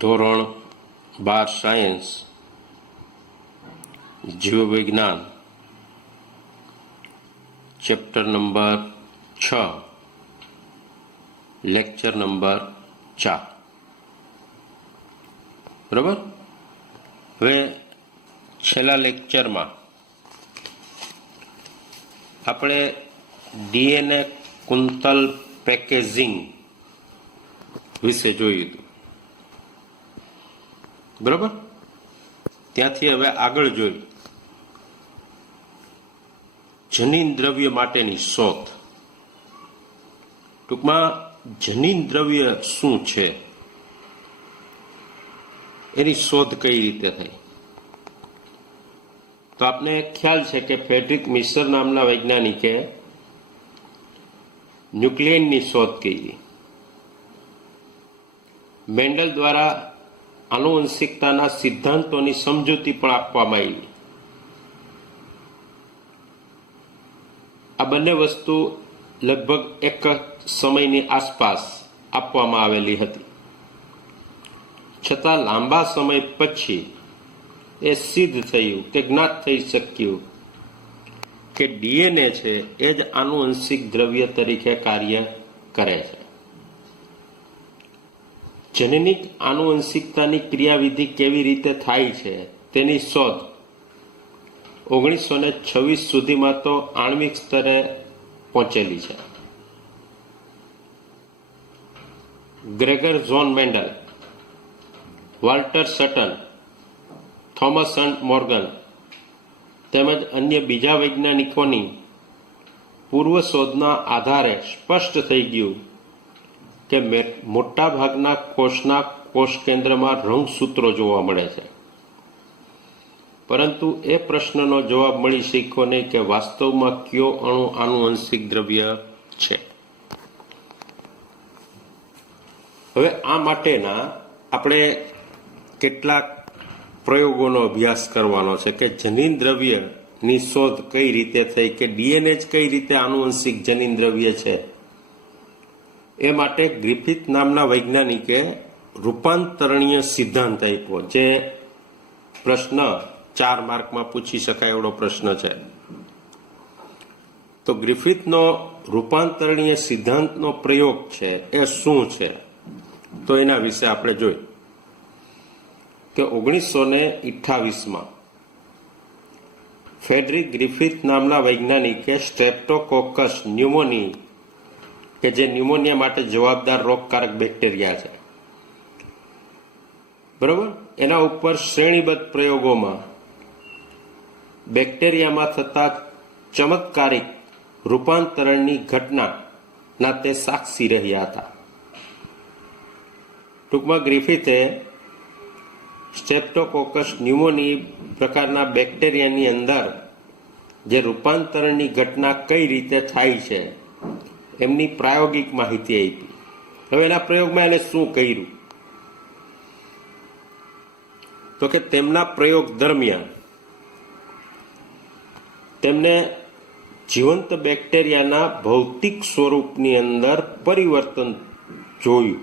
ધોરણ 12 સાયન્સ જીવવિજ્ઞાન chapter number 6 lecture number 4 બરાબર. હવે છેલ્લા લેક્ચરમાં આપણે ડીએનએ કુંતલ પેકેજિંગ વિશે જોયું હતું. બરાબર. ત્યાંથી હવે આગળ જોઈ જનીન દ્રવ્ય માટેની શોધ. ટૂંકમાં જનીન દ્રવ્ય શું છે, એની શોધ કઈ રીતે થઈ. તો આપને ખ્યાલ છે કે ફ્રેડરિક મિશર નામના વૈજ્ઞાનિકે ન્યુક્લિયનની શોધ કરી. મેન્ડલ દ્વારા આનુવંશિકતાના સિદ્ધાંતોની સમજૂતી પણ આપવામાં આવી. આ બંને વસ્તુ લગભગ એક સમયની આસપાસ આપવામાં આવેલી હતી. છતાં લાંબા સમય પછી એ સિદ્ધ થયું કે જ્ઞાત થઈ શક્યું કે ડીએનએ છે એ જ આનુવંશિક દ્રવ્ય તરીકે કાર્ય કરે છે. જનનિક આનુવંશિકતાની ક્રિયાવિધિ કેવી રીતે થાય છે તેની શોધ 1926 સુધીમાં તો આણ્વિક સ્તરે પહોંચેલી છે. Gregor John Mendel, Walter Sutton, Thomas Hunt Morgan તેમજ અન્ય બીજા વૈજ્ઞાનિકોની પૂર્વ શોધના આધારે સ્પષ્ટ થઈ ગયું કે મોટા ભાગના કોષના કોષ કેન્દ્રમાં રંગસૂત્રો જોવા મળે છે. પરંતુ એ પ્રશ્નનો જવાબ મળી શક્યો નહીં કે વાસ્તવમાં કયો અણુ આનુવંશિક દ્રવ્ય છે. હવે આ માટેના આપણે કેટલાક પ્રયોગોનો અભ્યાસ કરવાનો છે કે જનીન દ્રવ્યની શોધ કઈ રીતે થઈ, કે ડીએનએ જ કઈ રીતે આનુવંશિક જનીન દ્રવ્ય છે. એ માટે ગ્રિફિથ નામના વૈજ્ઞાનિકે રૂપાંતરણીય સિદ્ધાંત આપ્યો, જે પ્રશ્ન 4 માર્કમાં પૂછી શકાય એવડો પ્રશ્ન છે. તો ગ્રિફિથનો રૂપાંતરણીય સિદ્ધાંતનો પ્રયોગ છે એ શું છે, તો એના વિશે આપણે જોઈ કે 1928માં ફ્રેડરિક ગ્રિફિથ નામના વૈજ્ઞાનિકે સ્ટ્રેપ્ટોકોકસ ન્યુમોની, કે જે ન્યુમોનિયા માટે જવાબદાર રોગકારક બેક્ટેરિયા છે, બરોબર, એના ઉપર શ્રેણીબદ્ધ પ્રયોગોમાં બેક્ટેરિયામાં થતા ચમત્કારિક રૂપાંતરણની ઘટનાના તે સાક્ષી રહ્યા હતા. ટૂંકમાં ગ્રિફિથે સ્ટ્રેપ્ટોકોકસ ન્યુમોની પ્રકારના બેક્ટેરિયાની અંદર જે રૂપાંતરણની ઘટના કઈ રીતે થાય છે એમની પ્રાયોગિક માહિતી આપી. હવે એના પ્રયોગમાં એને શું કર્યું, તો કે તેમના પ્રયોગ દરમિયાન તેમને જીવંત બેક્ટેરિયાના ભૌતિક સ્વરૂપની અંદર પરિવર્તન જોયું.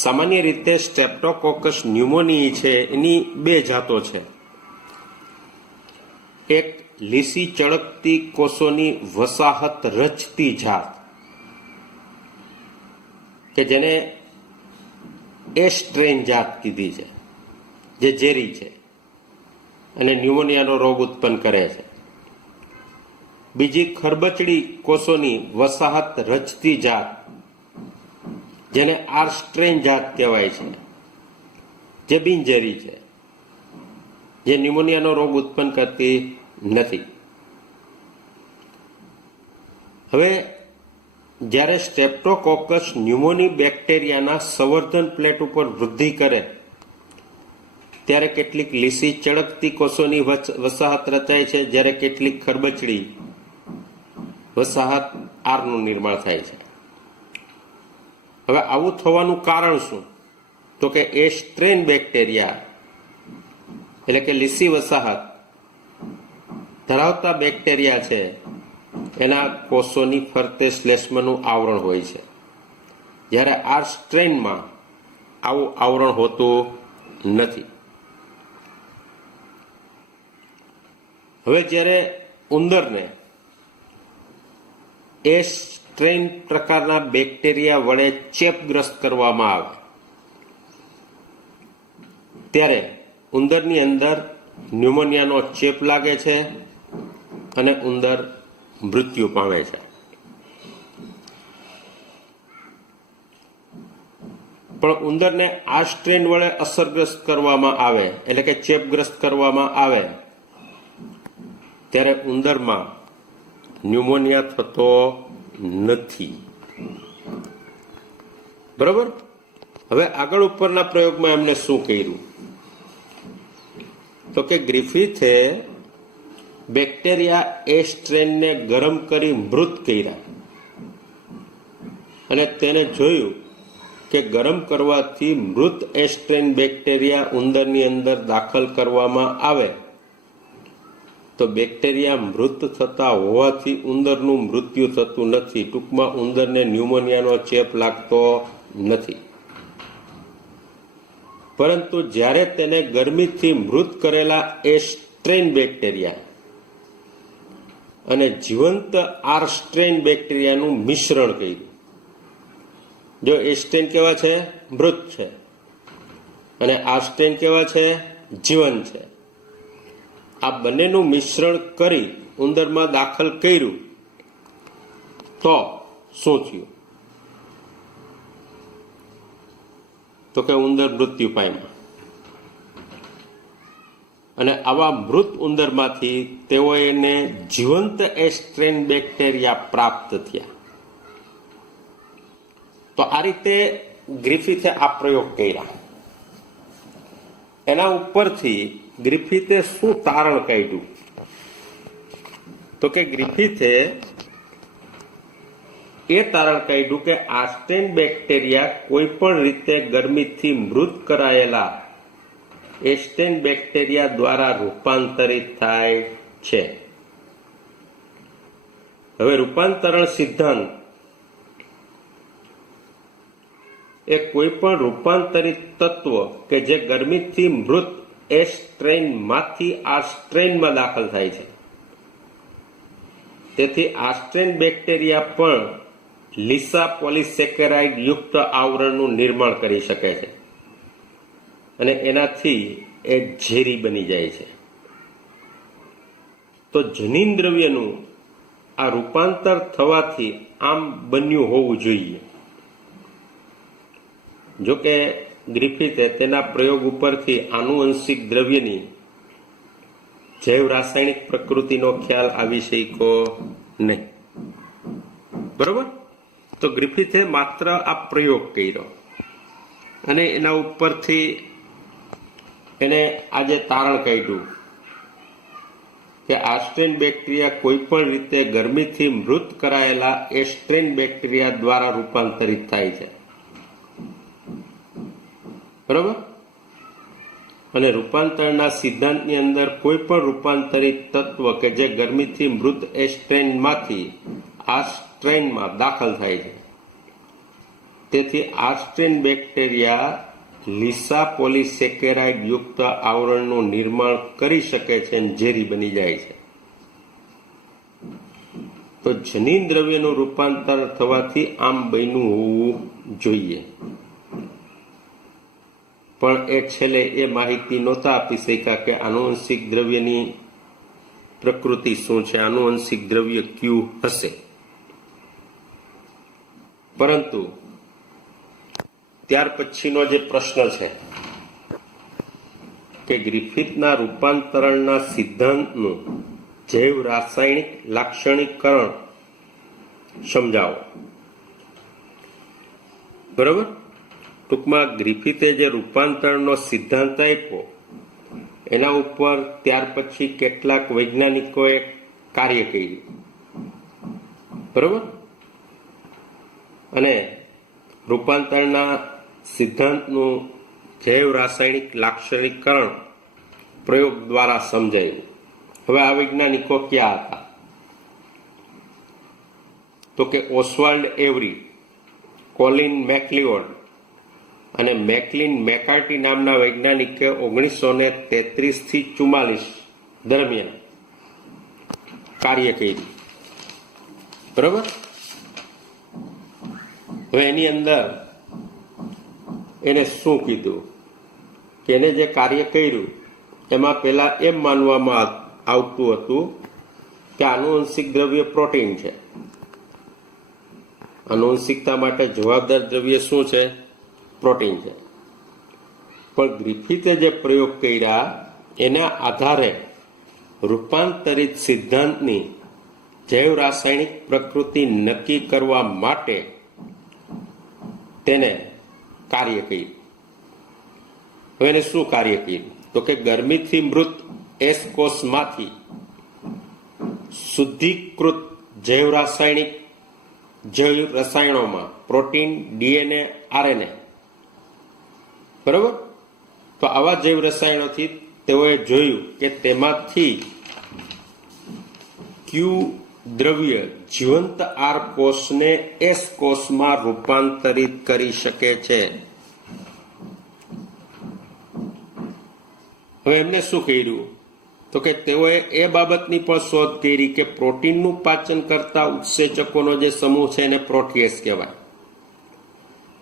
સામાન્ય રીતે સ્ટ્રેપ્ટોકોકસ ન્યુમોની છે એની 2 જાતો છે. એક લીસી ચળકતી કોષોની વસાહત રચતી જાત, કે જેને એ સ્ટ્રેન જાત કીધી છે, જે ઝેરી છે અને ન્યુમોનિયાનો રોગ ઉત્પન્ન કરે છે. બીજી ખરબચડી કોષોની વસાહત રચતી જાત, જેને આર સ્ટ્રેન જાત કહેવાય છે, જે બિનઝેરી છે, જે ન્યુમોનિયાનો રોગ ઉત્પન્ન કરતી નથી. હવે જ્યારે સ્ટ્રેપ્ટોકોકસ ન્યુમોની બેક્ટેરિયાના સંવર્ધન પ્લેટ ઉપર વૃદ્ધિ કરે ત્યારે કેટલીક લીસી ચળકતી કોષોની વસાહત રચાય છે, જ્યારે કેટલીક ખરબચડી વસાહત આરનું નિર્માણ થાય છે. હવે આવું થવાનું કારણ શું, તો કે એ સ્ટ્રેન બેક્ટેરિયા એટલે કે લીસી વસાહત ધરાવતા બેક્ટેરિયા છે એના કોષોની ફરતે શ્લેષ્મનું આવરણ હોય છે, જ્યારે આર સ્ટ્રેનમાં આવું આવરણ હોતું નથી. હવે જ્યારે ઉંદરને એ સ્ટ્રેન પ્રકારના બેક્ટેરિયા વડે ચેપગ્રસ્ત કરવામાં આવે ત્યારે ઉંદરની અંદર ન્યુમોનિયાનો ચેપ લાગે છે અને ઉંદર મૃત્યુ પામે છે. પણ ઉંદરને આ સ્ટ્રેન વડે અસરગ્રસ્ત કરવામાં આવે એટલે કે ચેપગ્રસ્ત કરવામાં આવે ત્યારે ઉંદરમાં ન્યુમોનિયા થતો નથી. બરોબર. હવે આગળ ઉપરના પ્રયોગમાં એમને શું કર્યું તો કે ગ્રિફિથે બેક્ટેરિયા એ સ્ટ્રેનને ગરમ કરી મૃત કર્યા અને તેને જોયું કે ગરમ કરવાથી મૃત એ સ્ટ્રેન બેક્ટેરિયા ઉંદરની અંદર દાખલ કરવામાં આવે તો બેક્ટેરિયા મૃત થતા હોવાથી ઉંદરનું મૃત્યુ થતું નથી. ટૂંકમાં ઉંદરને ન્યુમોનિયાનો ચેપ લાગતો નથી. પરંતુ જ્યારે તેને ગરમીથી મૃત કરેલા એ સ્ટ્રેન બેક્ટેરિયા અને જીવંત આર સ્ટ્રેન બેક્ટેરિયાનું મિશ્રણ કર્યું. જો એ સ્ટ્રેન કેવા છે? મૃત છે. અને આ સ્ટ્રેન કેવા છે? જીવંત છે. આ બંનેનું મિશ્રણ કરી ઉંદરમાં દાખલ કર્યું તો શું થયું? તો કે ઉંદર મૃત્યુ પામ્યા. અને આવા મૃત ઉંદરમાંથી તેઓને જીવંત એ સ્ટ્રેન બેક્ટેરિયા પ્રાપ્ત થયા. તો આ રીતે ગ્રિફિથે આ પ્રયોગ કર્યા. એના ઉપરથી ગ્રિફિથે શું તારણ કાઢ્યું તો કે ગ્રિફિથે એ તારણ કાઢ્યું કે આ સ્ટ્રેન બેક્ટેરિયા કોઈ પણ રીતે ગરમીથી મૃત કરાયેલા એ સ્ટ્રેન બેક્ટેરિયા દ્વારા રૂપાંતરિત થાય છે. હવે રૂપાંતરણ સિદ્ધાંત એ કોઈ પણ રૂપાંતરિત તત્વ કે જે ગરમીથી મૃત એ સ્ટ્રેનમાંથી આ સ્ટ્રેનમાં દાખલ થાય છે. તેથી આ સ્ટ્રેન બેક્ટેરિયા પણ લીસા પોલિસેકેરાઇડ યુક્ત આવરણનું નિર્માણ કરી શકે છે અને એનાથી એ ઝેરી બની જાય છે. તો જનીન દ્રવ્યનું આ રૂપાંતર થવાથી આમ બન્યું હોવું જોઈએ. જોકે ગ્રિફિથે તેના પ્રયોગ ઉપરથી આનુવંશિક દ્રવ્યની જૈવ રાસાયણિક પ્રકૃતિનો ખ્યાલ આવી શક્યો નહીં. બરોબર. તો ગ્રિફિથે માત્ર આ પ્રયોગ કર્યો અને એના ઉપરથી એને આજે તારણ કાઢ્યું કે આ સ્ટ્રેન બેક્ટેરિયા કોઈ પણ રીતે ગરમીથી મૃત કરાયેલા એ સ્ટ્રેન બેક્ટેરિયા દ્વારા રૂપાંતરિત થાય છે. બરોબર. અને રૂપાંતરના સિદ્ધાંતની અંદર કોઈ પણ રૂપાંતરિત તત્વ કે જે ગરમીથી મૃત એ સ્ટ્રેનમાંથી આ સ્ટ્રેનમાં દાખલ થાય છે. તેથી આ સ્ટ્રેન બેક્ટેરિયા લીસા પોલિસેકેરાઇડ યુક્ત આવરણનું નિર્માણ કરી શકે છે અને ઝેરી બની જાય છે. તો જનીન દ્રવ્યનું રૂપાંતર થવાથી આમ બન્યું હોવું જોઈએ. પણ એ છેલ્લે એ માહિતી નહોતા આપી શક્યા કે આનુવંશિક દ્રવ્યની પ્રકૃતિ શું છે, આનુવંશિક દ્રવ્ય કયું હશે. પરંતુ ત્યાર પછીનો જે પ્રશ્ન છે કે ગ્રિફિથના રૂપાંતરણના સિદ્ધાંતનું જૈવ રાસાયણિક લાક્ષણિકરણ સમજાવો. બરોબર. ટૂંકમાં ગ્રિફિથે જે રૂપાંતરણનો સિદ્ધાંત આપ્યો એના ઉપર ત્યાર પછી કેટલાક વૈજ્ઞાનિકોએ કાર્ય કર્યું. બરોબર. અને રૂપાંતરના સિદ્ધાંતનું જૈવ રાસાયણિક લાક્ષણિકરણ પ્રયોગ દ્વારા સમજાયું. હવે આ વૈજ્ઞાનિકો ક્યાં હતા તો કે ઓસ્વાલ્ડ એવરી, કોલિન મેકલિઓડ અને મેકલિન મેકાર્ટી નામના વૈજ્ઞાનિકે 1933 થી 44 દરમિયાન કાર્ય કર્યું. બરોબર. હવે એની અંદર એને શું કીધું કે એને જે કાર્ય કર્યું એમાં પહેલા એમ માનવામાં આવતું હતું કે આનુવંશિક દ્રવ્ય પ્રોટીન છે. આનુવંશિકતા માટે જવાબદાર દ્રવ્ય શું છે? પ્રોટીન છે. પણ ગ્રિફિથે જે પ્રયોગ કર્યા એના આધારે રૂપાંતરિત સિદ્ધાંતની જૈવ રાસાયણિક પ્રકૃતિ નક્કી કરવા માટે તેને કાર્ય કર્યું. હવે એને શું કાર્ય કર્યું? તો કે ગરમીથી મૃત એસ કોષમાંથી શુદ્ધિકૃત જૈવ રસાયણોમાં પ્રોટીન, ડીએનએ, આરએનએ, બરોબર. તો આવા જૈવ રસાયણોથી તેઓએ જોયું કે તેમાંથી ક્યુ દ્રવ્ય જીવંત આર કોષને એસ કોષમાં રૂપાંતરિત કરી શકે છે. હવે એમને શું કર્યું? તો કે તેઓએ એ બાબતની પણ શોધ કરી કે પ્રોટીનનું પાચન કરતા ઉત્સેચકોનો જે સમૂહ છે એને પ્રોટીએસ કહેવાય.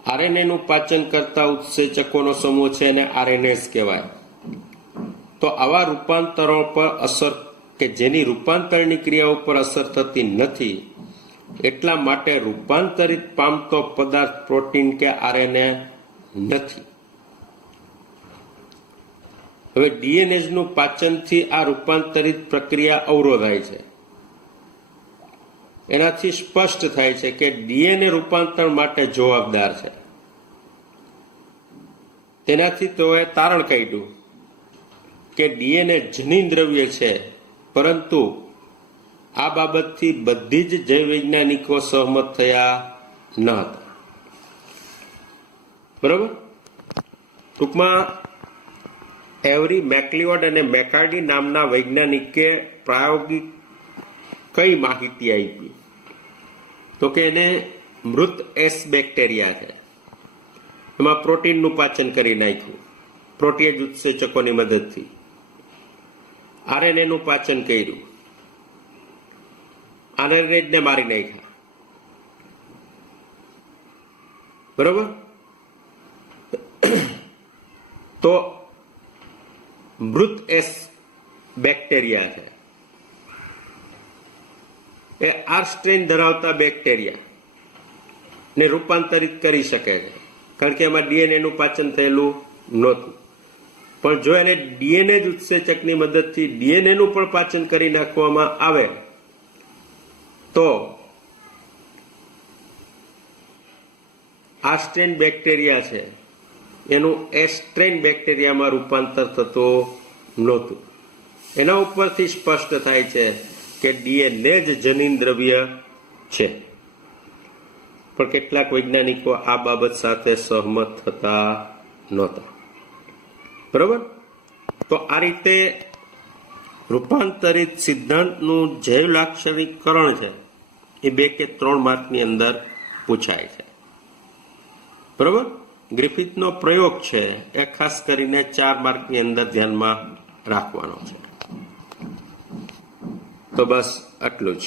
આરએનએનું પાચન કરતા ઉત્સેચકોનો સમૂહ છે એને આરએનએસ કહેવાય. તો આવા રૂપાંતરો પર અસર કે જેની રૂપાંતરની ક્રિયા ઉપર અસર થતી નથી, એટલા માટે રૂપાંતરિત પામતો પદાર્થ પ્રોટીન કે આરએનએ નથી. હવે ડીએનએનું પાચનથી આ રૂપાંતરિત પ્રક્રિયા અવરોધાય છે. એનાથી સ્પષ્ટ થાય છે કે ડીએનએ રૂપાંતર માટે જવાબદાર છે. તેનાથી તેઓએ તારણ કાઢ્યું કે ડીએનએ જનીન દ્રવ્ય છે, પરંતુ આ બાબતથી બધી જ જૈવ વૈજ્ઞાનિકો સહમત થયા ન હતા. બરોબર. ટૂંકમાં એવરી મેકલિઓડ અને મેકાર્ડી નામના વૈજ્ઞાનિકે પ્રાયોગિક કઈ માહિતી આપી? તો કે એને મૃત એસ બેક્ટેરિયા છે, એમાં પ્રોટીનનું પાચન કરી નાખ્યું પ્રોટીએજ ઉત્સેચકોની મદદથી. આરએનએનું પાચન કર્યું, આરએનએને મારી નાખ્યા. બરોબર. તો મૃત એસ બેક્ટેરિયા છે એ આર સ્ટ્રેન ધરાવતા બેક્ટેરિયા ને રૂપાંતરિત કરી શકે છે, કારણ કે એમાં ડીએનએનું પાચન થયેલું નહોતું. પણ જો એને ડીએનએ જ ઉત્સેચકની મદદથી ડીએનએનું પણ પાચન કરી નાખવામાં આવે તો આ સ્ટ્રેન બેક્ટેરિયા છે એનું એસ સ્ટ્રેન બેક્ટેરિયામાં રૂપાંતર થતું નહોતું. એના ઉપરથી સ્પષ્ટ થાય છે કે ડીએનએ જ જનીન દ્રવ્ય છે. પણ કેટલાક વૈજ્ઞાનિકો આ બાબત સાથે સહમત થતા નહોતા. બરોબર. તો આ રીતે રૂપાંતરિત સિદ્ધાંતનું જૈવ લાક્ષણિકરણ છે એ 2 કે 3 માર્કની અંદર પૂછાય છે. બરોબર. ગ્રિફિથનો પ્રયોગ છે એ ખાસ કરીને 4 માર્કની અંદર ધ્યાનમાં રાખવાનો છે. તો બસ આટલું જ.